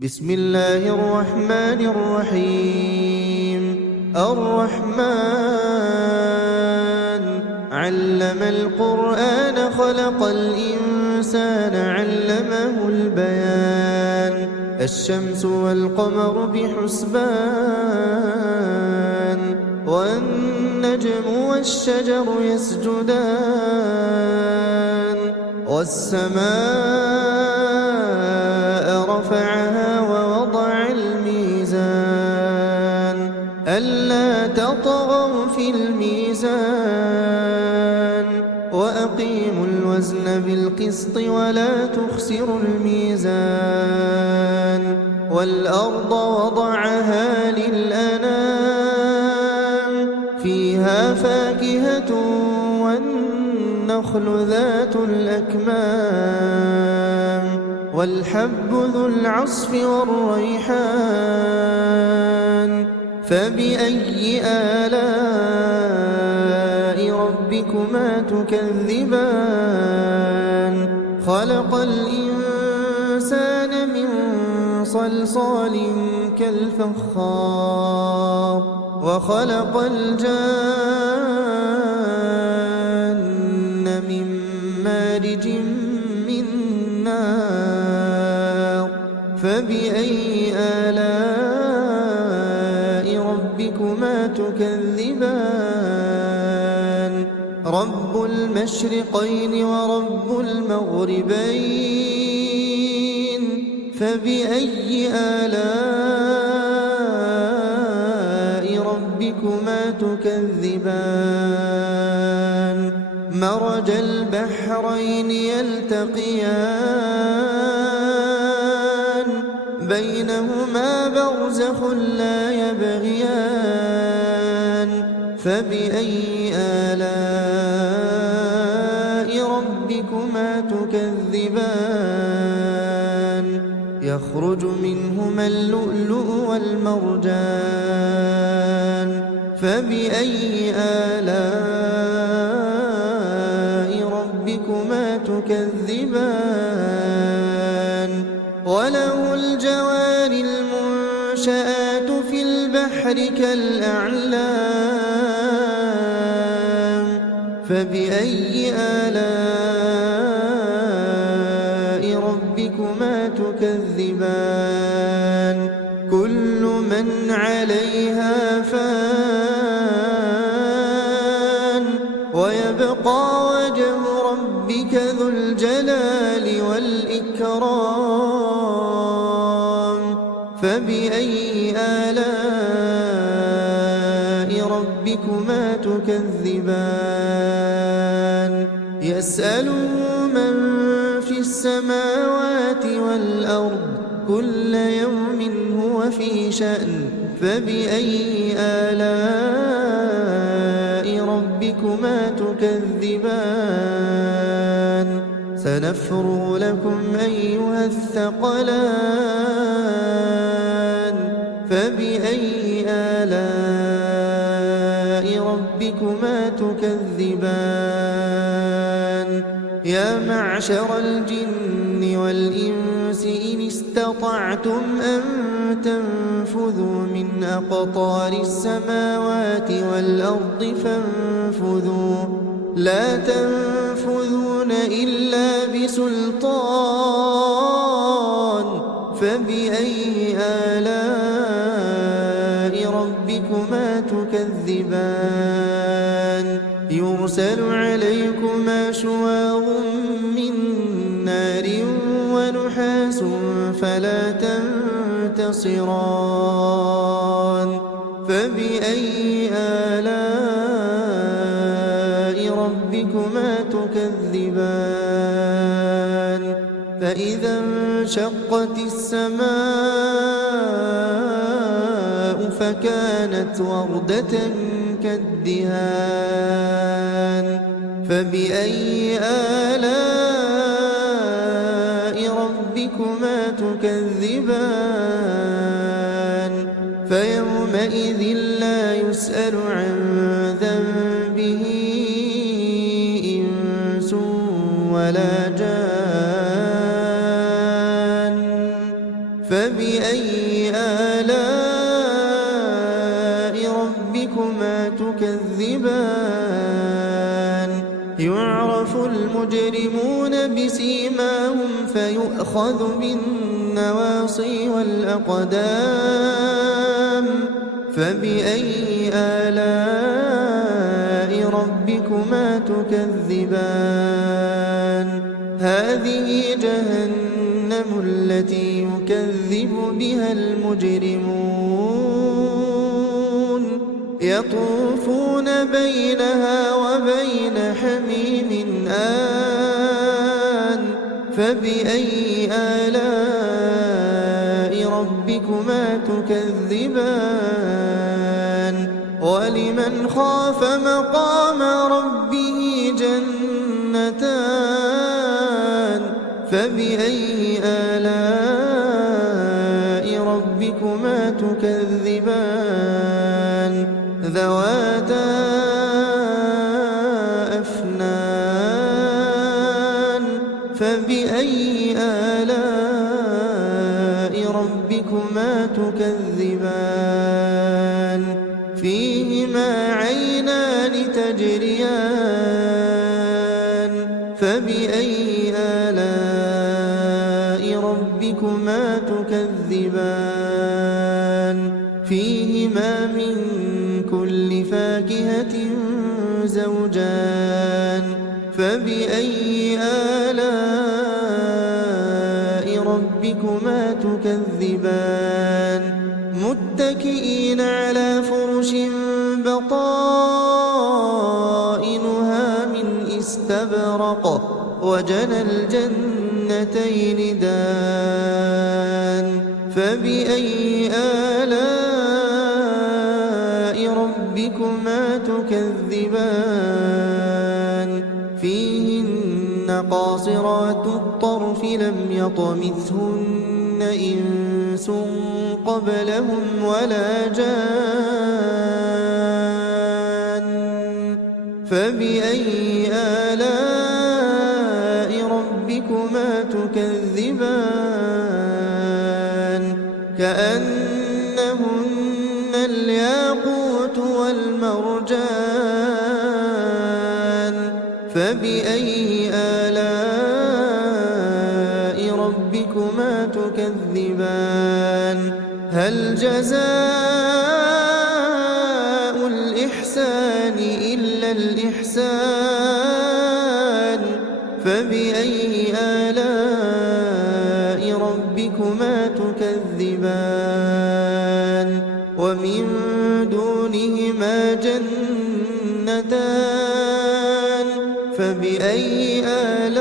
بسم الله الرحمن الرحيم. الرحمن علم القرآن خلق الإنسان علمه البيان. الشمس والقمر بحسبان والنجم والشجر يسجدان والسماء رفعها ووضع الميزان ألا تطغوا في الميزان وأقيموا الوزن بالقسط ولا تخسروا الميزان والأرض وضعها للأنام فيها فاكهة والنخل ذات الأكمام والحب ذو العصف والريحان فبأي آلاء ربكما تكذبان خلق الإنسان من صلصال كالفخار وخلق الجان من مارج من نار فبأي آلاء ربكما تكذبان رب المشرقين ورب المغربين فبأي آلاء ربكما تكذبان مرج البحرين يلتقيان بينهما برزخ لا يبغيان فبأي آلاء ربكما تكذبان يخرج منهما اللؤلؤ والمرجان فبأي آلاء ربكما تكذبان وله الجوار المنشآت في البحر كالأعلام فبأي آلاء ربكما تكذبان كل من عليها فان ويبقى وجه ربك ذو الجلال والإكرام فبأي آلاء ربكما تكذبان يسأله من في السماوات والأرض كل يوم هو في شأن فبأي آلاء ربكما تكذبان سنفرغ لكم أيها الثقلان فبأي آلاء ربكما تكذبان يا معشر الجن والإنس إن استطعتم أن تنفذوا من أقطار السماوات والأرض فانفذوا لا تنفذون إلا بسلطان فبأي آلاء ربكما تكذبان يرسل عليكما شواظ من نار ونحاس فلا تنتصران فبأي آلاء ربكما تكذبان فإذا انشقت السماء فكانت وردة كالدهان فبأي آلاء ربكما تكذبان فيومئذ لا يسأل عن ذنبه إنس ولا جان فبأي فبأي آلاء ربكما تكذبان يعرف المجرمون بسيماهم فيؤخذ بالنواصي والأقدام فبأي آلاء ربكما تكذبان هذه جهنم التي يكذب بها المجرمون يطوفون بينها وبين حميم آن فبأي آلاء ربكما تكذبان ولمن خاف مقام ربه جنتان فبأي آلاء ربكما تكذبان ذواتا أفنان فبأي آلاء ربكما تكذبان فيهما عينان تجريان فبأي آلاء ربكما تكذبان فيهما من كل فاكهة زوجان فبأي آلاء ربكما تكذبان متكئين على فرش بطائنها من استبرق وجنى الجنتين دان فبأي آلاء ربكما تكذبان فيهن قاصرات الطرف لم يطمثهن إنس قبلهم ولا جان فبأي آلاء ربكما تكذبان كأنهن الياقوت والمرجان فبأي آلاء ربكما تكذبان هل جزاء الإحسان إلا الإحسان فبأي آلاء ربكما تكذبان ومن دونهما جنتان فبأي آلاء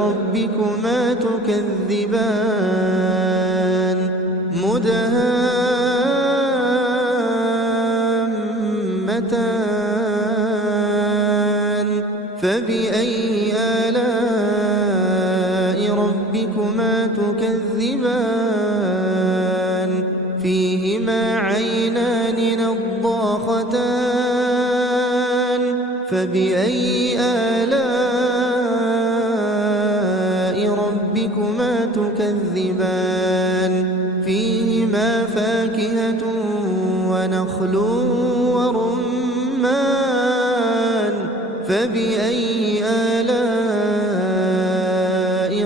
ربكما تكذبان مدهامتان فبأي آلاء ربكما تكذبان فيهما عينان نضاختان فبأي آلاء ربكما تكذبان فيهما فاكهة ونخل ورمان فبأي آلاء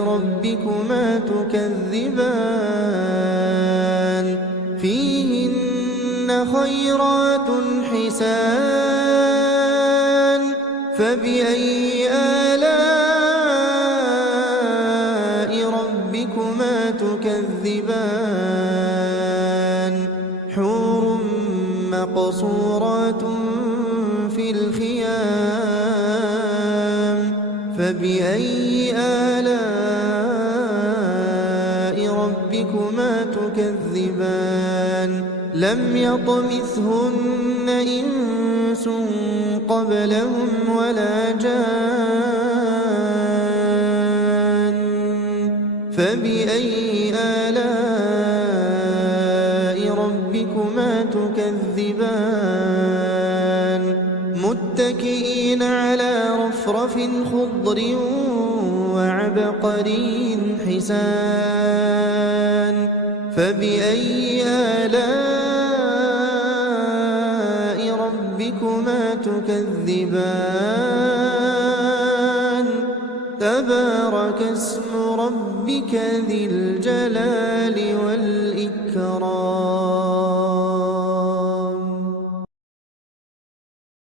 ربكما تكذبان فيهن خيرات حسان فبأي آلاء ربكما تكذبان حور مقصورات في الخيام فبأي آلاء ربكما تكذبان لم يطمثهن إنس قبلهم ولا جان فبأي آلاء ربكما تكذبان متكئين على رفرف خضر وعبقري حسان فبأي آلاء ربكما تكذبان تبارك اسم ربك ذي الجلال والإكرام